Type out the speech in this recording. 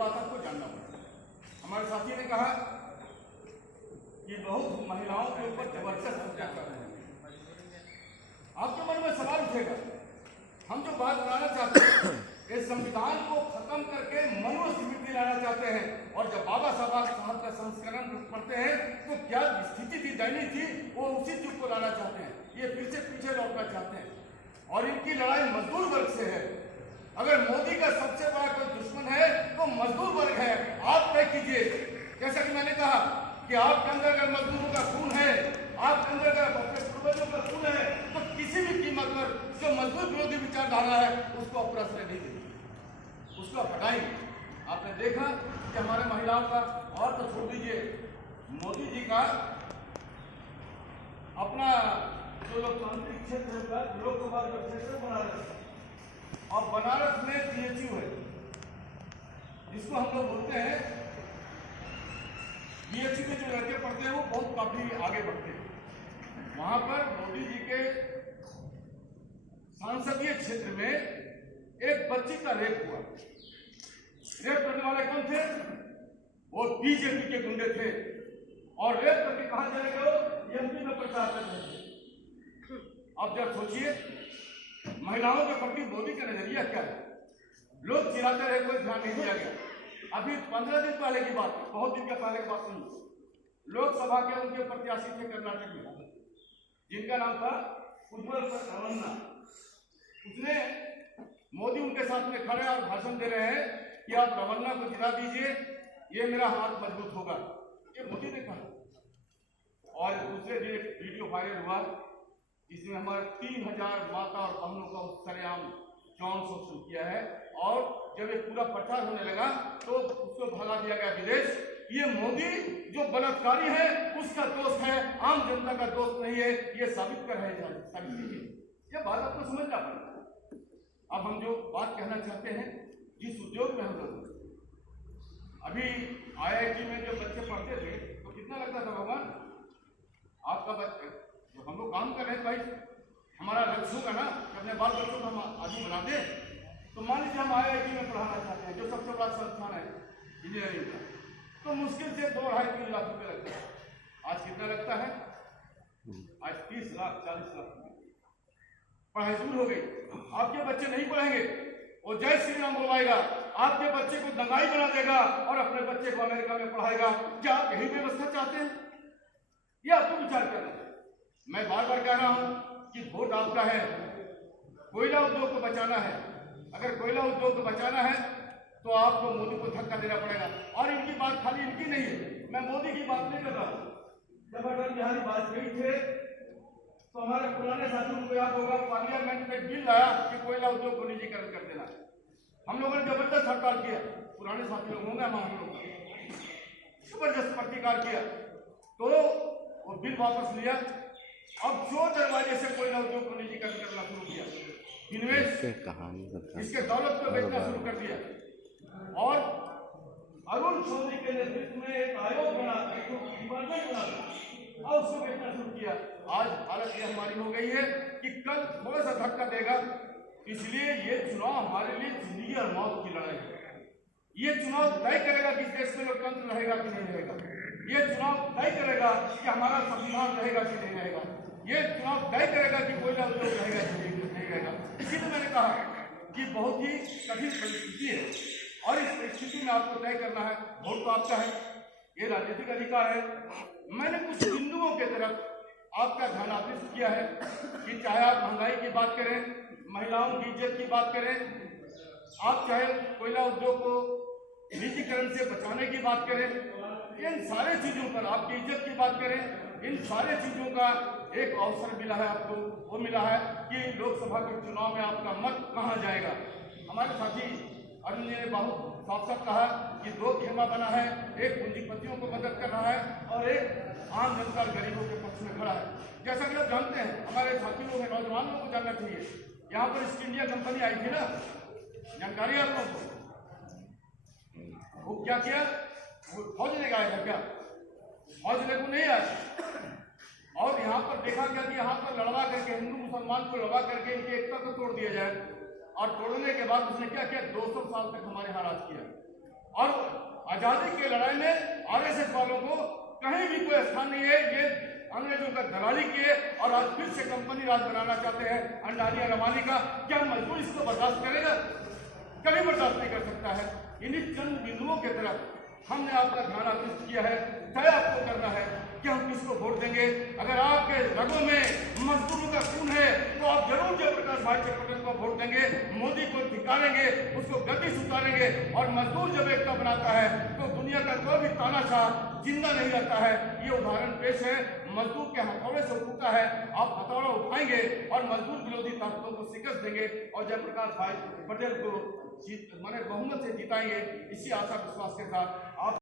बात आपको जानना पड़ेगा। हमारे साथी ने कहा कि बहुत महिलाओं के ऊपर जबरदस्त अत्याचार कर रहे हैं। आपके मन में सवाल उठेगा, हम जो बात बनाना चाहते हैं इस संविधान को खत्म करके मनुस्मृति लाना चाहते हैं, और जब बाबा साहब का संस्करण पढ़ते हैं तो क्या स्थिति थी, दैनिक थी, वो उसी चुप को लाना चाहते हैं। ये फिर से पीछे लौटना चाहते हैं, और इनकी लड़ाई मजदूर वर्ग से है। अगर मोदी का सबसे बड़ा कोई दुश्मन है तो मजदूर वर्ग है। आप तय कीजिए, जैसा कि मैंने कहा कि आपके अंदर अगर मजदूरों का खून है, आपके अंदर अगर अपने पूर्वजों का खून है, तो किसी भी कीमत पर जो मजदूर विरोधी विचारधारा है उसको अपराश्रय नहीं देंगे, उसको हटाएंगे। आपने देखा कि हमारे महिलाओं का, और तो छोड़ दीजिए, मोदी जी का अपना जो लोकतांत्रिक क्षेत्र होगा, लोकसभा का क्षेत्र बनारस, और बनारस में PHU है जिसको हम लोग बोलते हैं, PHU में जो लड़के पढ़ते हैं वो बहुत काफी आगे बढ़ते हैं। वहां पर मोदी जी के संसदीय क्षेत्र में एक बच्ची का रेप हुआ। रेप करने वाले कौन थे? वो बीजेपी के गुंडे थे, और रेप करके कहा चले गए MP में प्रचार कर रहे थे। अब जब सोचिए महिलाओं के प्रति मोदी का नजरिया क्या है। लोग चिल्लाते रहे, कोई ध्यान नहीं दिया गया। अभी 15 दिन पहले की बात, बहुत दिन के पहले की बात सुनिए। लोकसभा के उनके प्रत्याशी थे कर्नाटक में, जिनका नाम था उज्ज्वल रवन्ना। उसने, मोदी उनके साथ में खड़े और भाषण दे रहे हैं कि आप रवन्ना को जिता दीजिए, ये मेरा हाथ मजबूत होगा, ये मोदी ने कहा। और दूसरे दिन एक वीडियो वायरल हुआ जिसमें हमारे 3000 माता और बहनों का सरेआम यौन शोषण किया है, और जब ये पूरा प्रचार होने लगा तो उसको भगा दिया गया विदेश। ये मोदी जो बलात्कारी है उसका दोस्त है, आम जनता का दोस्त नहीं है, ये साबित कर रहे हैं। ये बात आपको समझना पड़ेगा। अब हम जो बात कहना चाहते हैं, जिस उद्योग में हम लोग अभी IIT में जो बच्चे पढ़ते थे तो कितना लगता था, भगवान आपका बच्चा, जब हम लोग काम कर रहे हैं भाई, हमारा लक्ष्य होगा ना कि अपने बाल बच्चों को हम आदमी बना दें। तो मान लीजिए हम IIT में पढ़ाना चाहते हैं, जो सबसे बड़ा संस्थान है इंजीनियरिंग का, तो मुश्किल से 2-2.5-3 लाख रुपये लगता है। आज कितना लगता है? आज 30 लाख 40 लाख। पढ़ाई दूर हो गई। आपके बच्चे नहीं पढ़ेंगे, वो जय श्री राम बोलवाएगा, आपके बच्चे को दंगाई बना देगा और अपने बच्चे को अमेरिका में पढ़ाएगा। क्या आप यही व्यवस्था चाहते हैं? ये आपको विचार करना है। मैं बार बार कह रहा हूं कि वोट आपका है, कोयला उद्योग को बचाना है। अगर कोयला उद्योग को बचाना है तो आपको मोदी को धक्का देना पड़ेगा। और इनकी बात खाली इनकी नहीं है, मैं मोदी की बात नहीं कर रहा हूं। जब अटल बिहारी वाजपेयी थे तो हमारे पुराने साथियों को याद होगा, पार्लियामेंट में बिल लाया कि कोयला उद्योग को निजीकरण कर देना। हम लोगों ने जबरदस्त हड़ताल किया, पुराने साथी लोग होंगे, हम लोग जबरदस्त प्रतिकार किया, तो वो बिल वापस लिया। अब जो दरवाजे से कोयला उद्योग को निजीकरण करना शुरू किया, इन्वेस्ट इसके दौलत को बेचना शुरू कर दिया। और अरुण चौधरी के नेतृत्व में एक आयोग बना, एक डिपार्टमेंट बना और उसको बेचना शुरू किया। आज हालत ये हमारी हो गई है कि कल थोड़ा सा धक्का देगा। इसलिए ये चुनाव हमारे लिए जिंदगी और मौत की लड़ाई है। ये चुनाव तय करेगा कि देश में लोकतंत्र रहेगा कि नहीं रहेगा। ये चुनाव तय करेगा कि हमारा संविधान रहेगा कि नहीं रहेगा। ये चुनाव तय करेगा कि कोयला उद्योग रहेगा कि नहीं रहेगा। इसीलिए मैंने कहा कि बहुत ही कठिन परिस्थिति है, और इस परिस्थिति में आपको तय करना है। वोट तो आपका है, ये राजनीतिक अधिकार है। मैंने कुछ बिंदुओं के तरफ आपका ध्यान आकृष्ट किया है कि चाहे आप महंगाई की बात करें, महिलाओं की इज्जत की बात करें, आप चाहे कोयला उद्योग को निजीकरण से बचाने की बात करें, इन सारे चीजों पर आपकी इज्जत की बात करें, इन सारे चीजों का एक अवसर मिला है आपको। वो मिला है कि लोकसभा के चुनाव में आपका मत कहाँ जाएगा। हमारे साथी अरुण जी ने बहुत साफ साफ कहा कि 2 खेमा बना है, एक पूंजीपतियों को मदद कर रहा है और एक आम जनता गरीबों के पक्ष में खड़ा है। जैसा कि आप जानते हैं, हमारे साथी लोग हैं, नौजवान लोगों को जानना चाहिए, यहाँ पर ईस्ट इंडिया कंपनी आई थी ना, जानकारी है आप लोगों को? वो क्या किया? वो फौज लेकर आया था क्या? फौज लेकर नहीं आया। और यहाँ पर देखा गया कि यहाँ पर लड़वा करके, हिंदू मुसलमान को लड़वा करके इनकी एकता को तोड़ दिया जाए। और तोड़ने के बाद उसने क्या किया? 200 साल तक हमारे यहाँ राज किया। और आजादी की लड़ाई में आरएसएस वालों को कहीं भी कोई स्थान नहीं है। ये अंग्रेजों का दलाली किए और आज फिर से कंपनी राज बनाना चाहते हैं अंडानी और अंबानी का। क्या मजदूर इसको बर्दाश्त करेगा? कभी बर्दाश्त नहीं कर सकता है। इन्हीं चंद बिंदुओं के तरफ हमने आपका ध्यान आकृष्ट किया है। तय आपको करना है कि हम किसको वोट देंगे। अगर आपके रगों में मजदूरों का खून है तो आप जरूर जयप्रकाश भाई के पटेल को वोट देंगे। मोदी को धिकारेंगे, उसको गद्दी से उतारेंगे। और मजदूर जब एकता बनाता है तो दुनिया का कोई भी तानाशाह जिंदा नहीं रहता है। ये उदाहरण पेश है। मजदूर के हथौड़े से उठता है, आप हथौड़ा उठाएंगे और मजदूर विरोधी ताकतों को शिकस्त देंगे और जयप्रकाश भाई पटेल को बहुमत से जिताएंगे। इसी आशा विश्वास के साथ आप